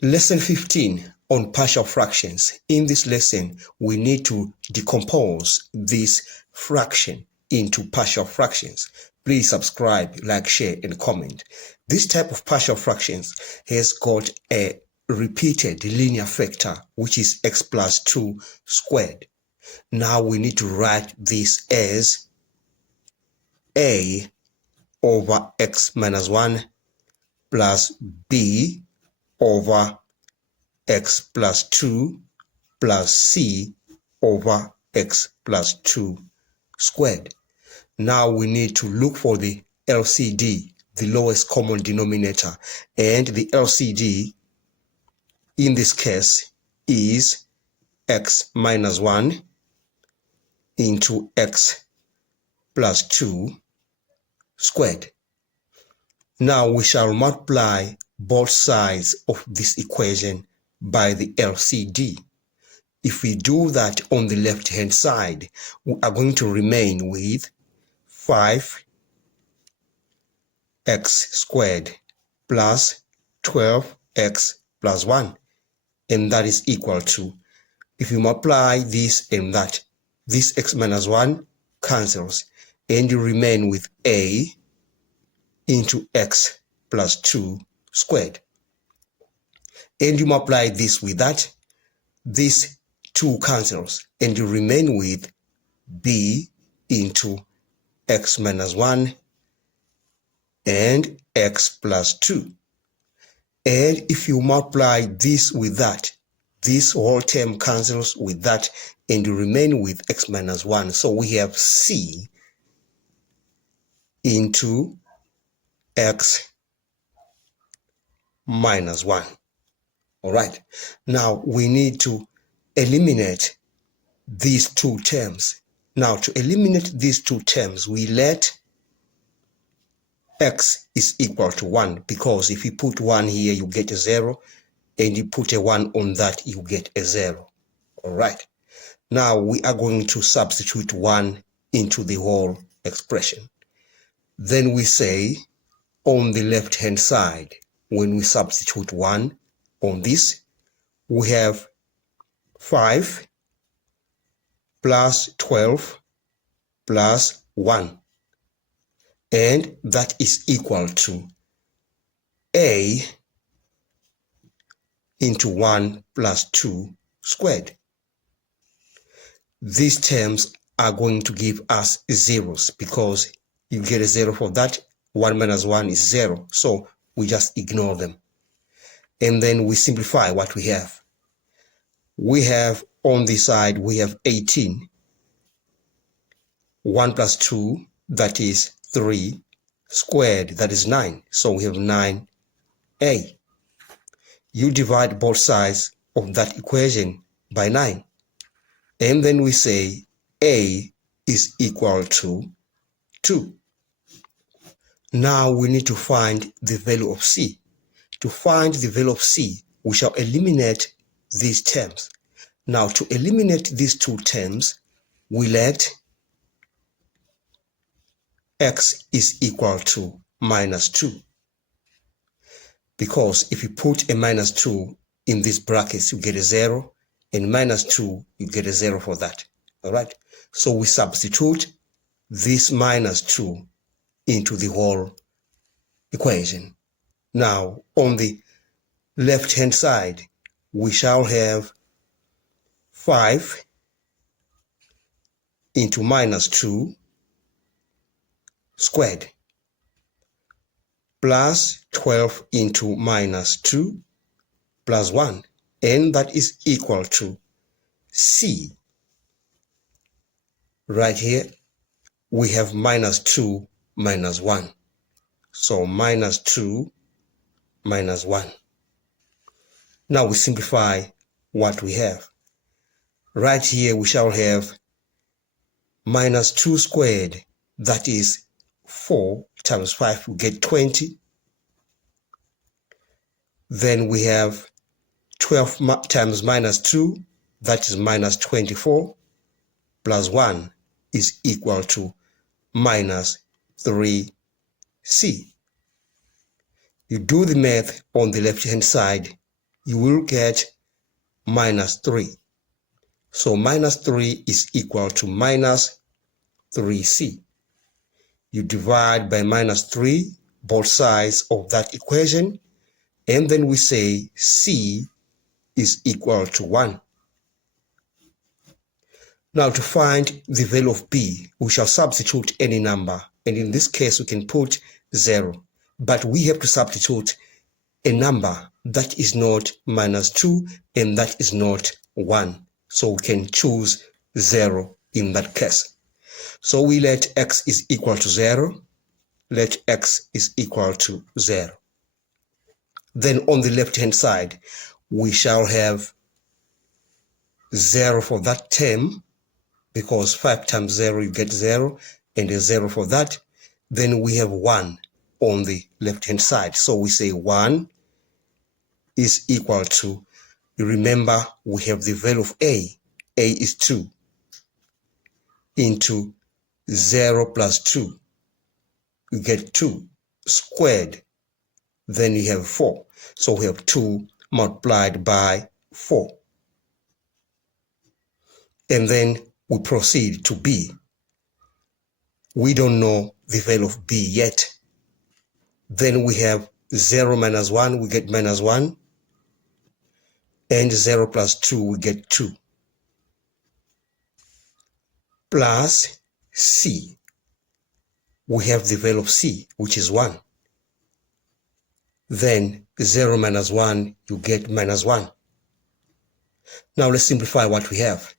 Lesson 15 on partial fractions. In this lesson, we need to decompose this fraction into partial fractions. Please subscribe, like, share, and comment. This type of partial fractions has got a repeated linear factor, which is x plus 2 squared. Now we need to write this as a over x minus 1 plus b over x plus 2 plus c over x plus 2 squared. Now we need to look for the LCD, the lowest common denominator, and the LCD in this case is x minus 1 into x plus 2 squared. Now we shall multiply both sides of this equation by the LCD. If we do that on the left hand side, we are going to remain with 5x squared plus 12x plus 1, and that is equal to, if you multiply this and that, this x minus 1 cancels, and you remain with a into x plus 2 squared. And you multiply this with that, this 2 cancels, and you remain with b into x minus 1 and x plus 2. And if you multiply this with that, this whole term cancels with that, and you remain with x minus 1. So we have c into x minus 1. All right. Now we need to eliminate these two terms. Now to eliminate these two terms, we let x is equal to 1, because if you put 1 here, you get a 0, and you put a 1 on that, you get a 0. All right. Now we are going to substitute 1 into the whole expression. Then we say on the left hand side, when we substitute 1 on this, we have 5 plus 12 plus 1, and that is equal to a into 1 plus 2 squared. These terms are going to give us zeros, because you get a 0 for that. 1 minus 1 is 0, so we just ignore them. And then we simplify what we have. We have on this side, we have 18. 1 plus 2, that is 3, squared, that is 9. So we have 9a. You divide both sides of that equation by 9. And then we say a is equal to 2. Now we need to find the value of c. To find the value of c, we shall eliminate these terms. Now to eliminate these two terms, we let x is equal to minus 2. Because if you put a minus 2 in these brackets, you get a 0, and minus 2, you get a 0 for that. All right. So we substitute this minus 2 into the whole equation. Now, on the left-hand side, we shall have 5 into minus 2 squared plus 12 into minus 2 plus 1, and that is equal to c. Right here, we have minus 2 minus 1. So minus 2 minus 1. Now we simplify what we have. Right here, we shall have minus 2 squared, that is 4 times 5, we get 20. Then we have 12 times minus 2, that is minus 24, plus 1 is equal to minus 3c. You do the math on the left hand side, you will get minus 3. So minus 3 is equal to minus 3c. You divide by minus 3 both sides of that equation, and then we say c is equal to 1. Now to find the value of b, we shall substitute any number, and in this case we can put 0. But we have to substitute a number that is not minus 2 and that is not 1. So we can choose 0 in that case. So we let x is equal to 0. Let x is equal to 0. Then on the left hand side, we shall have 0 for that term, because 5 times 0 you get 0, and a 0 for that. Then we have 1 on the left hand side. So we say 1 is equal to, remember we have the value of a is 2, into 0 plus 2, you get 2 squared, then you have 4. So we have 2 multiplied by 4. And then we proceed to b. We don't know the value of b yet. Then we have 0 minus 1, we get minus 1. And 0 plus 2, we get 2. Plus c. We have the value of c, which is 1. Then 0 minus 1, you get minus 1. Now let's simplify what we have.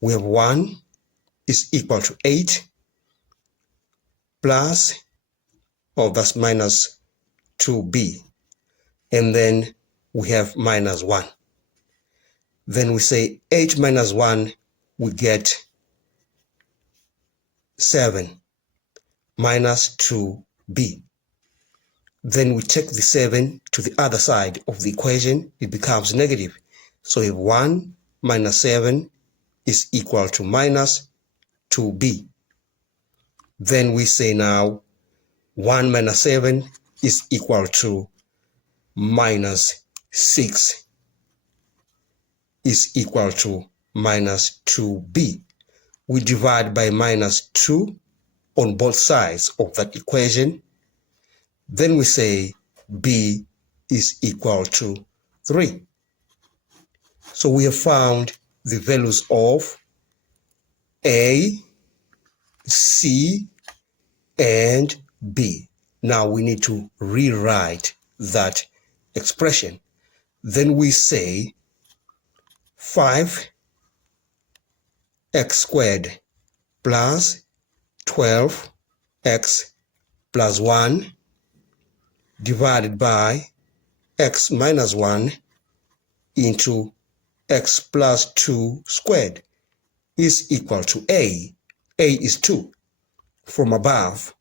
We have 1 is equal to 8 plus, that's minus 2b. And then we have minus 1. Then we say 8 minus 1, we get 7 minus 2b. Then we take the 7 to the other side of the equation, it becomes negative. So if 1 minus 7 is equal to minus 2b. Then we say now 1 minus 7 is equal to minus 6 is equal to minus 2b. We divide by minus 2 on both sides of that equation. Then we say b is equal to 3. So we have found the values of a, c, and b. Now we need to rewrite that expression. Then we say 5x squared plus 12x plus 1 divided by x minus 1 into x plus 2 squared is equal to a. A is 2. From above,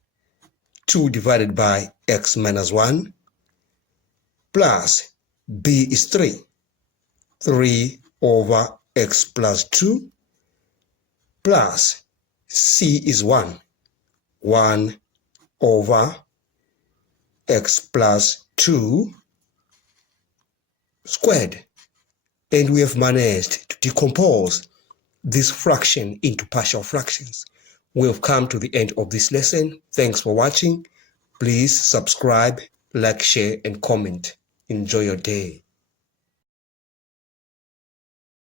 2 divided by x minus 1 plus b is 3. 3 over x plus 2 plus c is 1. 1 over x plus 2 squared. And we have managed to decompose this fraction into partial fractions. We have come to the end of this lesson. Thanks for watching. Please subscribe, like, share, and comment. Enjoy your day.